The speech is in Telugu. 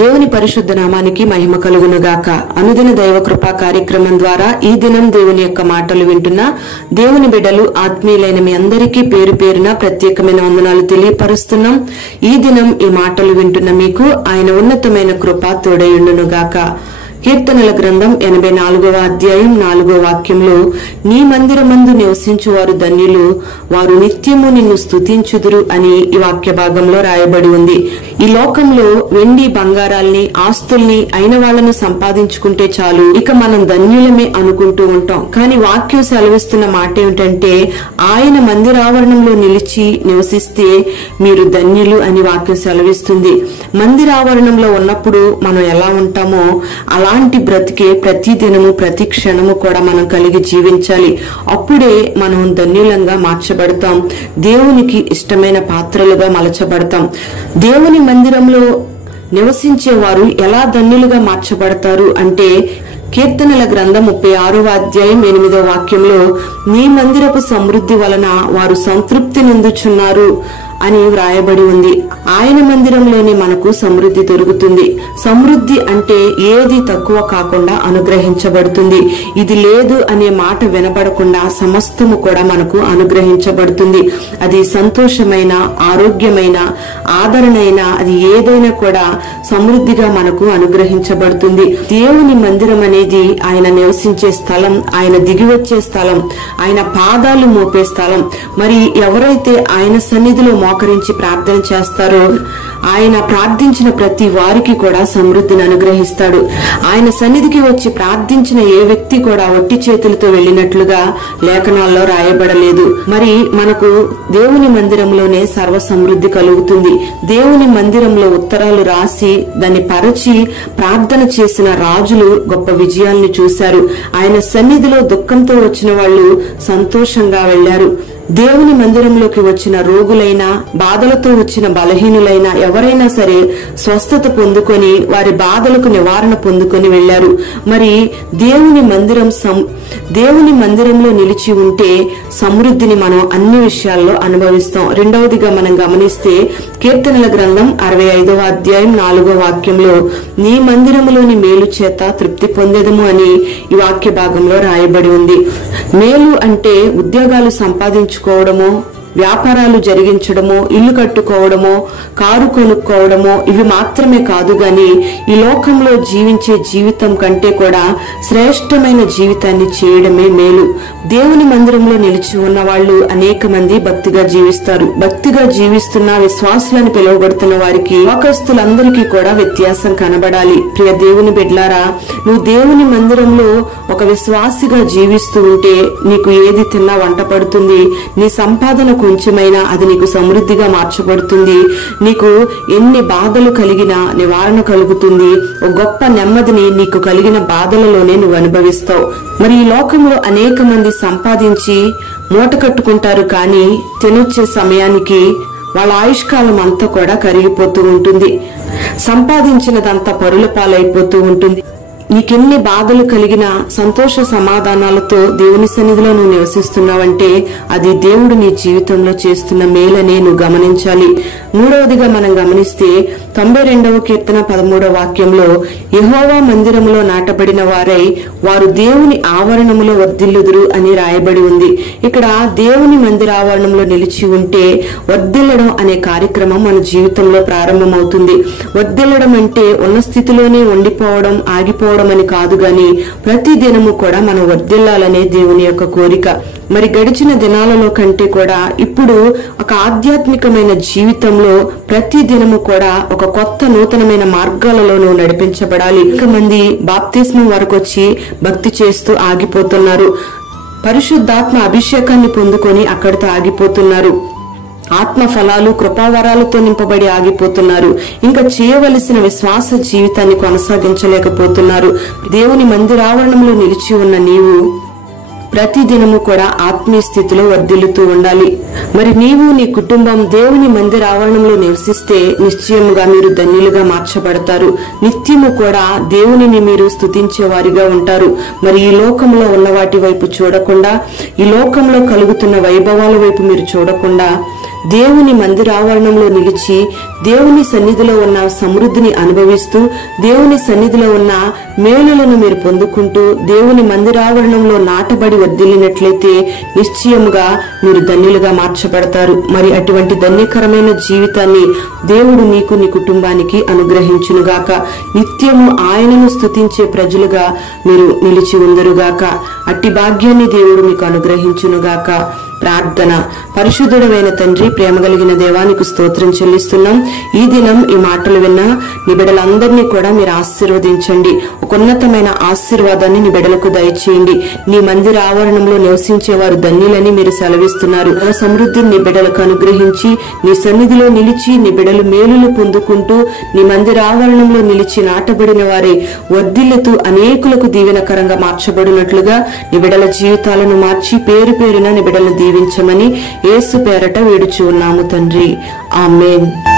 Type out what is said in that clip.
దేవుని పరిశుద్ధ నామానికి మహిమ కలుగునుగాక. అనుదిన దైవ కృపా కార్యక్రమం ద్వారా ఈ దినం దేవుని యొక్క మాటలు వింటున్న దేవుని బిడ్డలు ఆత్మీయులైన మీ అందరికీ పేరు పేరున ప్రత్యేకమైన వందనాలు తెలియపరుస్తున్నాం. ఈ దినం ఈ మాటలు వింటున్న మీకు ఆయన ఉన్నతమైన కృప తోడయుండునుగాక. కీర్తనల గ్రంథం 84వ అధ్యాయం 4వ వాక్యంలో, నీ మందిరమందు నివసించువారు ధన్యులు, వారు నిత్యము నిన్ను స్తుతించుదురు అని ఈ వాక్య భాగంలో రాయబడి ఉంది. ఈ లోకంలో వెండి బంగారాల్ని ఆస్తుల్ని అయిన వాళ్ళను సంపాదించుకుంటే చాలు, ఇక మనం ధన్యులమే అనుకుంటూ ఉంటాం. కానీ వాక్యం సెలవిస్తున్న మాట ఏమిటంటే, ఆయన మందిరావరణంలో నిలిచి నివసిస్తే మీరు ధన్యులు అని వాక్యం సెలవిస్తుంది. మందిరావరణంలో ఉన్నప్పుడు మనం ఎలా ఉంటామో అలాంటి బ్రతికే ప్రతి దినము ప్రతి క్షణము కూడా మనం కలిగి జీవించాలి. అప్పుడే మనం ధన్యులంగా మార్చబడతాం, దేవునికి ఇష్టమైన పాత్రలుగా మలచబడతాం. దేవుని మందిరంలో నివసించేవారు ఎలా ధన్యులుగా మార్చబడతారు అంటే, కీర్తనల గ్రంథం 36వ అధ్యాయం 8వ వాక్యంలో, నీ మందిరపు సమృద్ధి వలన వారు సంతృప్తి నిందుచున్నారు అని వ్రాయబడి ఉంది. ఆయన మందిరంలోనే మనకు సమృద్ధి దొరుకుతుంది. సమృద్ధి అంటే ఏది తక్కువ కాకుండా అనుగ్రహించబడుతుంది. ఇది లేదు అనే మాట వినపడకుండా సమస్తము కూడా మనకు అనుగ్రహించబడుతుంది. అది సంతోషమైన, ఆరోగ్యమైన, ఆదరణైన, అది ఏదైనా కూడా సమృద్ధిగా మనకు అనుగ్రహించబడుతుంది. దేవుని మందిరం అనేది ఆయన నివసించే స్థలం, ఆయన దిగివచ్చే స్థలం, ఆయన పాదాలు మోపే స్థలం. మరి ఎవరైతే ఆయన సన్నిధిలో మోకరించి ప్రార్థన చేస్తారో ఆయన ప్రార్థించిన ప్రతి వారికి కూడా సమృద్ధిని అనుగ్రహిస్తాడు. ఆయన సన్నిధికి వచ్చి ప్రార్థించిన ఏ వ్యక్తి కూడా ఒట్టి చేతులతో వెళ్లినట్లుగా లేఖనాల్లో రాయబడలేదు. మరి మనకు దేవుని మందిరంలోనే సర్వ సమృద్ధి కలుగుతుంది. దేవుని మందిరంలో ఉత్తరాలు రాసి దాన్ని పరచి ప్రార్థన చేసిన రాజులు గొప్ప విజయాల్ని చూశారు. ఆయన సన్నిధిలో దుఃఖంతో వచ్చిన వాళ్ళు సంతోషంగా వెళ్లారు. దేవుని మందిరంలోకి వచ్చిన రోగులైనా, బాధలతో వచ్చిన బలహీనులైనా ఎవరైనా సరే స్వస్థత పొందుకొని వారి బాధలకు నివారణ పొందుకొని వెళ్లారు. మరి దేవుని మందిరంలో నిలిచి ఉంటే సమృద్ధిని మనం అన్ని విషయాల్లో అనుభవిస్తాం. రెండవదిగా మనం గమనిస్తే, కీర్తనల గ్రంథం 65వ అధ్యాయం 4వ వాక్యంలో, నీ మందిరములోని మేలు చేత తృప్తి పొందేదము అని ఈ వాక్య భాగంలో రాయబడి ఉంది. మేలు అంటే ఉద్యోగాలు సంపాదించుకోవడమో, వ్యాపారాలు జరిగించడమో, ఇల్లు కట్టుకోవడమో, కారు కొనుక్కోవడమో ఇవి మాత్రమే కాదు గాని ఈ లోకంలో జీవించే జీవితం కంటే కూడా శ్రేష్టమైన జీవితాన్ని చేయడమే మేలు. దేవుని మందిరంలో నిలిచి ఉన్న వాళ్ళు అనేక మంది భక్తిగా జీవిస్తారు. భక్తిగా జీవిస్తున్న విశ్వాసులను పిలువబడుతున్న వారికి, లోకస్తులందరికీ కూడా వ్యత్యాసం కనబడాలి. ప్రియ దేవుని బిడ్లారా, నువ్వు దేవుని మందిరంలో ఒక విశ్వాసిగా జీవిస్తూ ఉంటే నీకు ఏది తిన్నా వంట పడుతుంది. నీ సంపాదన కొంచెమైనా అది నీకు సమృద్ధిగా మార్చబడుతుంది. నీకు ఎన్ని బాధలు కలిగినా నివారణ కలుగుతుంది. ఒక గొప్ప నెమ్మదిని నీకు కలిగిన బాధలలోనే నువ్వు అనుభవిస్తావు. మరి ఈ లోకంలో అనేక మంది సంపాదించి మూట కట్టుకుంటారు, కానీ తినొచ్చే సమయానికి వాళ్ళ ఆయుష్కాలం అంతా కూడా కరిగిపోతూ ఉంటుంది. సంపాదించినదంతా పరుల పాలైపోతూ ఉంటుంది. నీకెన్ని బాధలు కలిగిన సంతోష సమాధానాలతో దేవుని సన్నిధిలో నువ్వు నివసిస్తున్నావంటే అది దేవుడు నీ జీవితంలో చేస్తున్న మేలనే నువ్వు గమనించాలి. మూడవదిగా మనం గమనిస్తే 92వ కీర్తన 13వ వాక్యంలో, యెహోవా మందిరములో నాటబడిన వారై వారు దేవుని ఆవరణములో వర్ధిల్లుదురు అని రాయబడి ఉంది. ఇక్కడ దేవుని మందిర ఆవరణంలో నిలిచి ఉంటే వర్ధిల్లడం అనే కార్యక్రమం మన జీవితంలో ప్రారంభమవుతుంది. వర్ధిల్లడం అంటే ఉన్న స్థితిలోనే ఉండిపోవడం, ఆగిపోవడం అని కాదు గాని ప్రతి దినము కూడా మనం వర్ధిల్లాలనే దేవుని యొక్క కోరిక. మరి గడిచిన దినాలలో కంటే కూడా ఇప్పుడు ఒక ఆధ్యాత్మికమైన జీవితంలో ప్రతి దినము కూడా ఒక కొత్త నూతనమైన మార్గాలలో నువ్వు నడిపించబడాలి. ఇంకా మంది బాప్తిస్మం వరకు వచ్చి భక్తి చేస్తూ ఆగిపోతున్నారు. పరిశుద్ధాత్మ అభిషేకాన్ని పొందుకొని అక్కడితో ఆగిపోతున్నారు. ఆత్మ ఫలాలు, కృపావరాలతో నింపబడి ఆగిపోతున్నారు. ఇంకా చేయవలసిన విశ్వాస జీవితాన్ని కొనసాగించలేకపోతున్నారు. దేవుని మందిరావరణంలో నిలిచి ఉన్న నీవు ప్రతి దినము కూడా ఆత్మీయ స్థితిలో వర్ధిల్లుతూ ఉండాలి. మరి నీవు, నీ కుటుంబం దేవుని మందిర ఆవరణంలో నివసిస్తే నిశ్చయముగా మీరు ధన్యులుగా మార్చబడతారు. నిత్యము కూడా దేవునిని మీరు స్తుతించే వారిగా ఉంటారు. మరి ఈ లోకంలో ఉన్న వాటి వైపు చూడకుండా, ఈ లోకంలో కలుగుతున్న వైభవాల వైపు మీరు చూడకుండా దేవుని మందిరావరణంలో నిలిచి దేవుని సన్నిధిలో ఉన్న సమృద్ధిని అనుభవిస్తూ దేవుని సన్నిధిలో ఉన్న మేలులను మీరు పొందుకుంటూ దేవుని మందిరావరణంలో నాటబడి వర్ధిల్లినట్లయితే నిశ్చయముగా మీరు ధన్యులుగా మార్చబడతారు. మరి అటువంటి ధన్యకరమైన జీవితాన్ని దేవుడు నీకు నీ కుటుంబానికి అనుగ్రహించునుగాక. నిత్యము ఆయనను స్తుతించే ప్రజలుగా మీరు నిలిచి ఉందరుగాక. అట్టి భాగ్యాన్ని దేవుడు మీకు అనుగ్రహించునుగాక. ప్రార్థన. పరిశుద్ధుడైన తండ్రి, ప్రేమ కలిగిన దేవానికి స్తోత్రం చెల్లిస్తున్నాం. ఈ దినం ఈ మాటలు విన్న నీ బిడ్డలందరినీ కూడా మీరు ఆశీర్వదించండి. ఒక ఉన్నతమైన ఆశీర్వాదాన్ని నీ బిడ్డలకు దయచేయండి. నీ మందిర ఆవరణంలో నివసించే వారు ధన్యులని మీరు సెలవిస్తున్నారు. సమృద్ధిని నీ బిడ్డలకు అనుగ్రహించి నీ సన్నిధిలో నిలిచి నీ బిడ్డలు మేలులు పొందుకుంటూ నీ మందిర ఆవరణంలో నిలిచి నాటబడిన వారే వర్ధిల్లుతూ అనేకులకు దీవెనకరంగా మార్చబడినట్లుగా నీ బిడ్డల జీవితాలను మార్చి పేరు పేరున నీ బిడ్డలను దీవించమని యేసు పేరట వేడుచు ఉన్నాము తండ్రి. ఆమేన్.